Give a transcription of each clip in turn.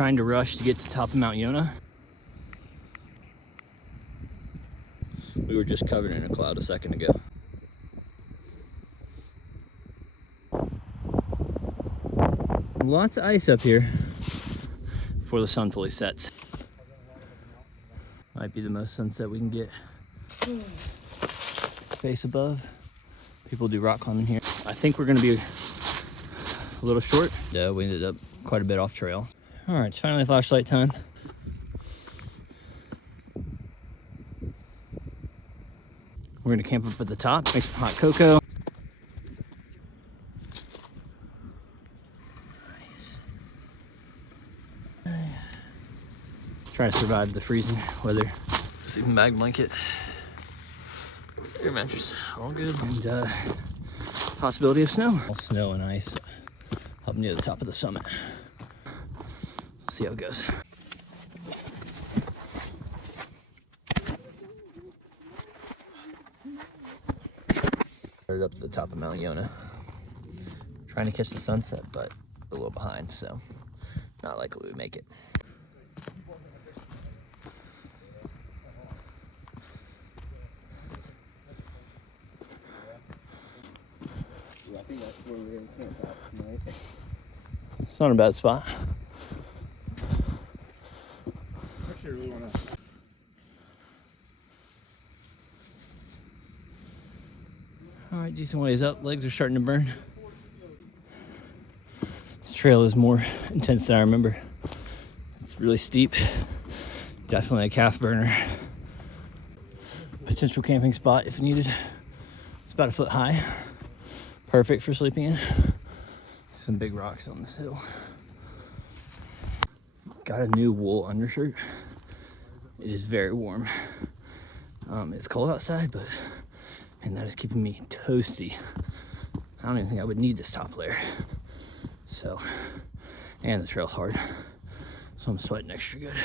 Trying to rush to get to the top of Mount Yonah. We were just covered in a cloud a second ago. Lots of ice up here before the sun fully sets. Might be the most sunset we can get. Face above. People do rock climbing here. I think we're gonna be a little short. We ended up quite a bit off trail. All right, it's finally flashlight time. We're gonna camp up at the top, make some hot cocoa. Nice. Try to survive the freezing weather. Sleeping bag, blanket, air mattress, all good. And possibility of snow. All snow and ice up near the top of the summit. See how it goes. Started up to the top of Mount Yonah. Trying to catch the sunset, but a little behind, so not likely we would make it. I think that's where we're going to camp out tonight. It's not a bad spot. Actually, I really want to. All right, decent ways up. Legs are starting to burn. This trail is more intense than I remember. It's really steep. Definitely a calf burner. Potential camping spot if needed. It's about a foot high. Perfect for sleeping in. Some big rocks on this hill. Got a new wool undershirt. It is very warm. It's cold outside, but man, that is keeping me toasty. I don't even think I would need this top layer. So, and the trail's hard, so I'm sweating extra good.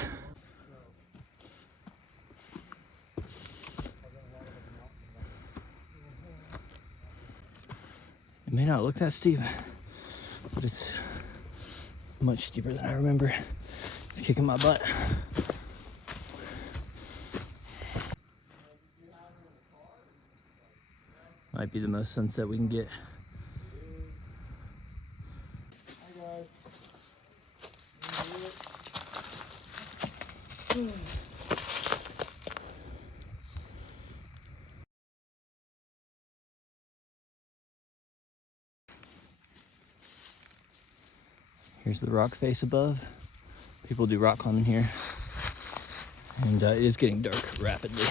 It may not look that steep, but it's much steeper than I remember. It's kicking my butt. Might be the most sunset we can get. Here's the rock face above. People do rock climbing here. And it is getting dark rapidly.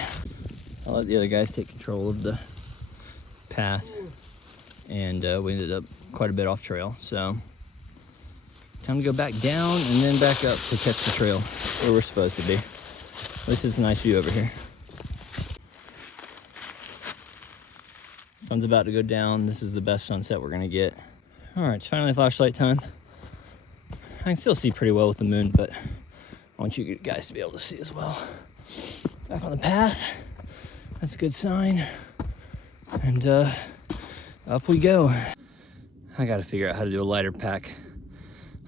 I'll let the other guys take control of the path. And we ended up quite a bit off trail. So time to go back down and then back up to catch the trail where we're supposed to be. This is a nice view over here. Sun's about to go down. This is the best sunset we're gonna get. All right, it's finally flashlight time. I can still see pretty well with the moon, but I want you guys to be able to see as well. Back on the path. That's a good sign. And up we go. I gotta figure out how to do a lighter pack.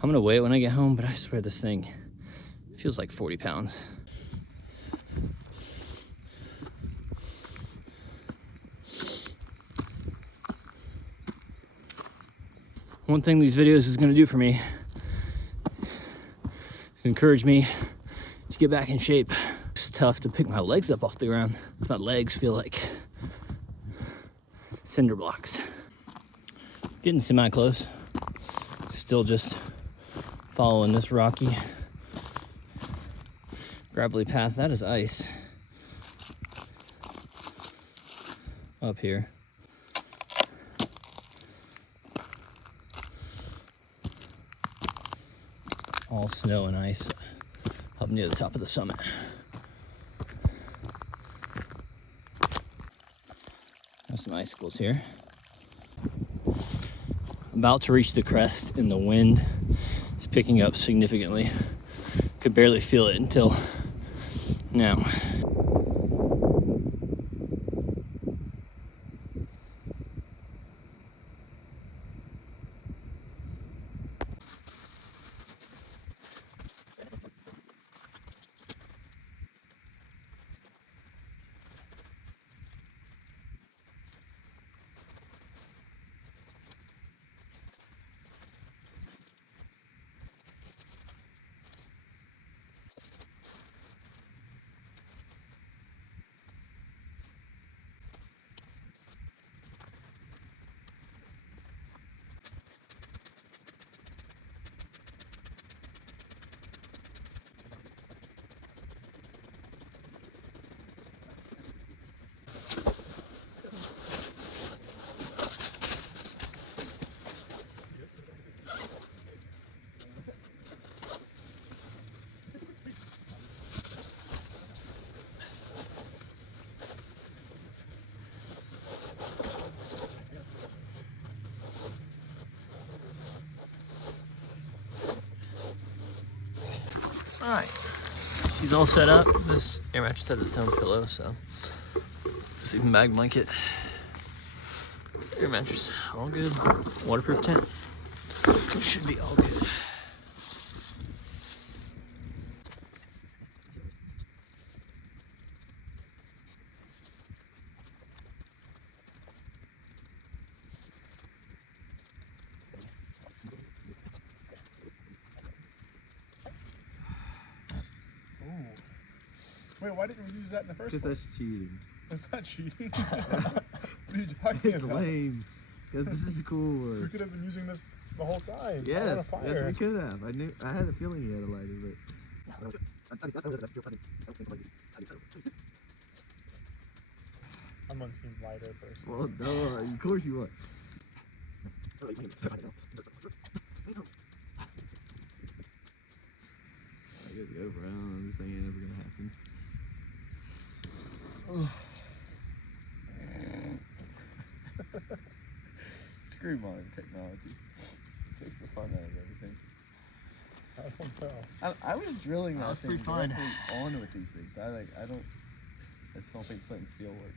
I'm gonna weigh it when I get home, but I swear this thing feels like 40 pounds. One thing these videos is gonna do for me, encourage me to get back in shape. It's tough to pick my legs up off the ground. My legs feel like cinder blocks. Getting semi-close. Still just following this rocky, gravelly path. That is ice up here. All snow and ice up near the top of the summit. There's some icicles here. About to reach the crest and the wind is picking up significantly. Could barely feel it until now. All right, she's all set up. This air mattress has its own pillow, so sleeping bag, blanket, air mattress, all good. Waterproof tent, should be all good. Wait, why didn't we use that in the first place? Because that's cheating. That's not cheating. What are you talking It's about? lame. Because this is cool. We could have been using this the whole time. Yes, On a fire. yes, we could have. I had a feeling you had a lighter, I'm on team lighter person. well, no, of course you would. I gotta go, bro. I don't know. This thing ain't ever gonna happen. Screw modern technology. Takes the fun out of everything. I don't know. I was drilling That that was thing pretty fun. directly on with these things. I just don't think flint and steel work.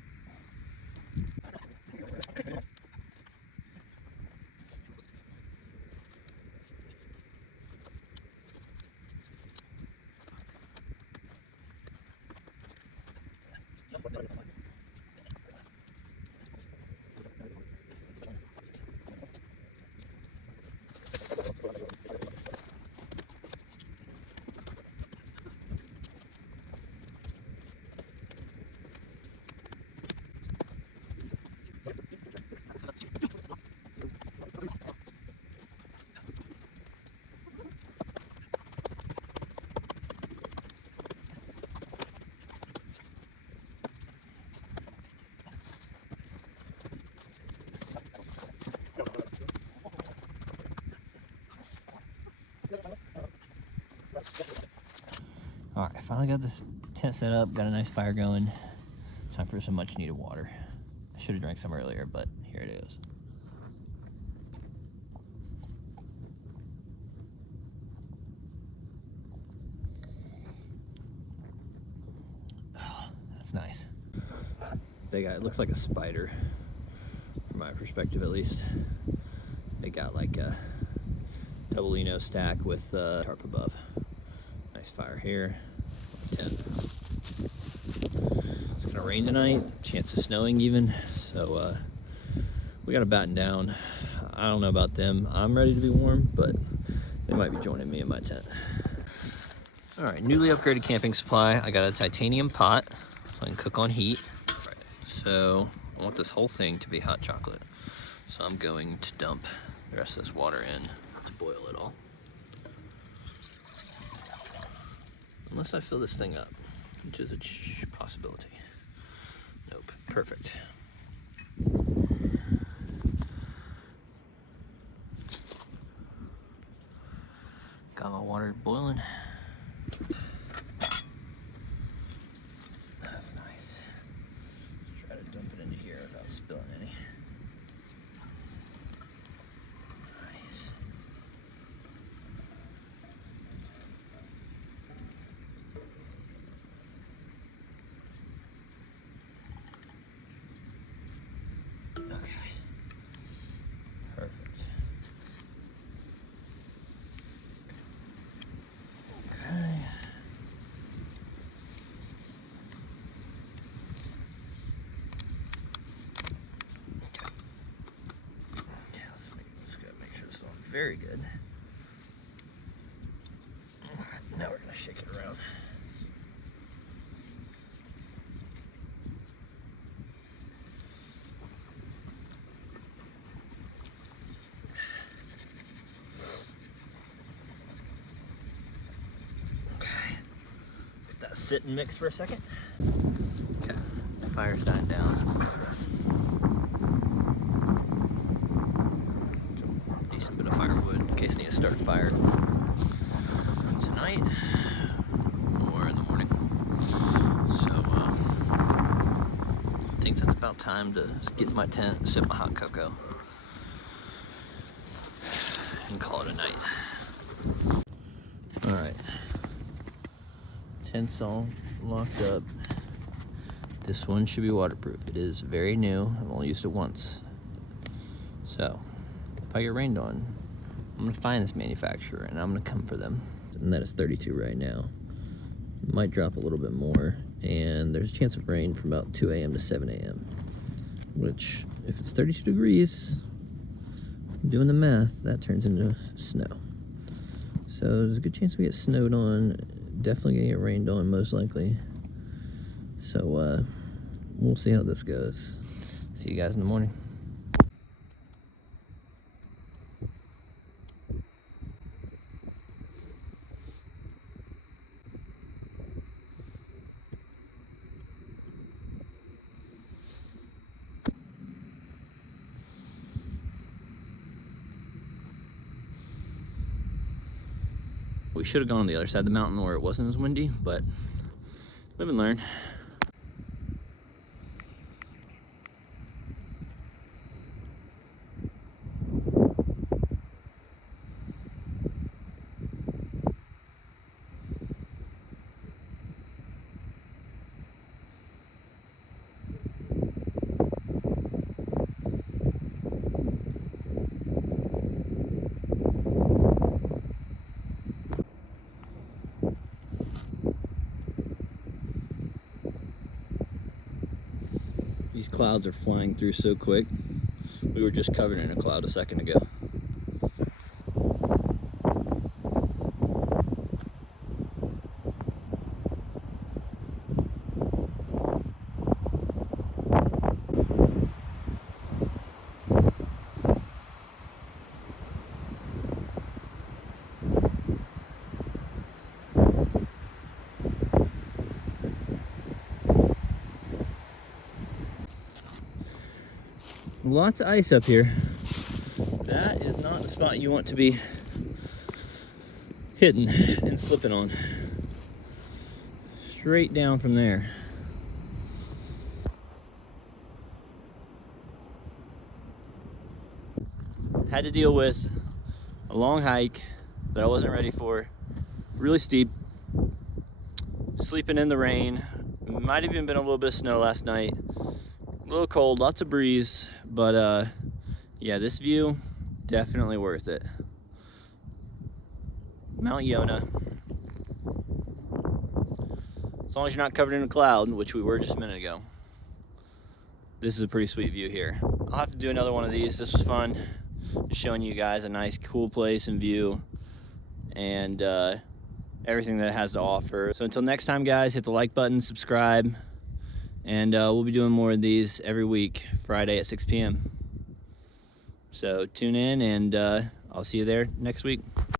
All right, finally got this tent set up, got a nice fire going. Time for some much needed water. I should have drank some earlier, but here it is. Oh, that's nice. They got, it looks like a spider, from my perspective at least. They got like a double Eno stack with tarp above. Nice fire here. Tent. It's gonna rain tonight, chance of snowing even, so we gotta batten down. I don't know about them. I'm ready to be warm, but they might be joining me in my tent. All right, newly upgraded camping supply. I got a titanium pot, so I can cook on heat. So I want this whole thing to be hot chocolate. So I'm going to dump the rest of this water in to boil it all. Unless I fill this thing up, which is a possibility. Nope, perfect. Got my water boiling. That's nice. Try to dump it into here without spilling any. Nice. Okay. Perfect. Okay. Yeah, let's go make sure it's all very good. Now we're gonna shake it around. Let that sit and mix for a second. Okay, fire's dying down. Decent bit of firewood in case I need to start a fire tonight or in the morning. So I think that's about time to get to my tent, sip my hot cocoa, and call it a night. All right, Tent's all locked up. This one should be waterproof. It is very new. I've only used it once. So, if I get rained on, I'm gonna find this manufacturer and I'm gonna come for them. And that is 32 right now. Might drop a little bit more, and there's a chance of rain from about 2 a.m. to 7 a.m. Which, if it's 32 degrees, doing the math, that turns into snow. So there's a good chance we get snowed on. Definitely gonna get rained on, most likely. So we'll see how this goes. See you guys in the morning. We should have gone on the other side of the mountain where it wasn't as windy, but live and learn. These clouds are flying through so quick. We were just covered in a cloud a second ago. Lots of ice up here. That is not the spot you want to be hitting and slipping on. Straight down from there. Had to deal with a long hike that I wasn't ready for. Really steep. Sleeping in the rain. Might have even been a little bit of snow last night. A little cold, lots of breeze, but yeah, this view, definitely worth it. Mount Yonah. As long as you're not covered in a cloud, which we were just a minute ago. This is a pretty sweet view here. I'll have to do another one of these. This was fun. Just showing you guys a nice, cool place and view, and everything that it has to offer. So until next time, guys, hit the like button, subscribe. And we'll be doing more of these every week, Friday at 6 p.m. So tune in, and I'll see you there next week.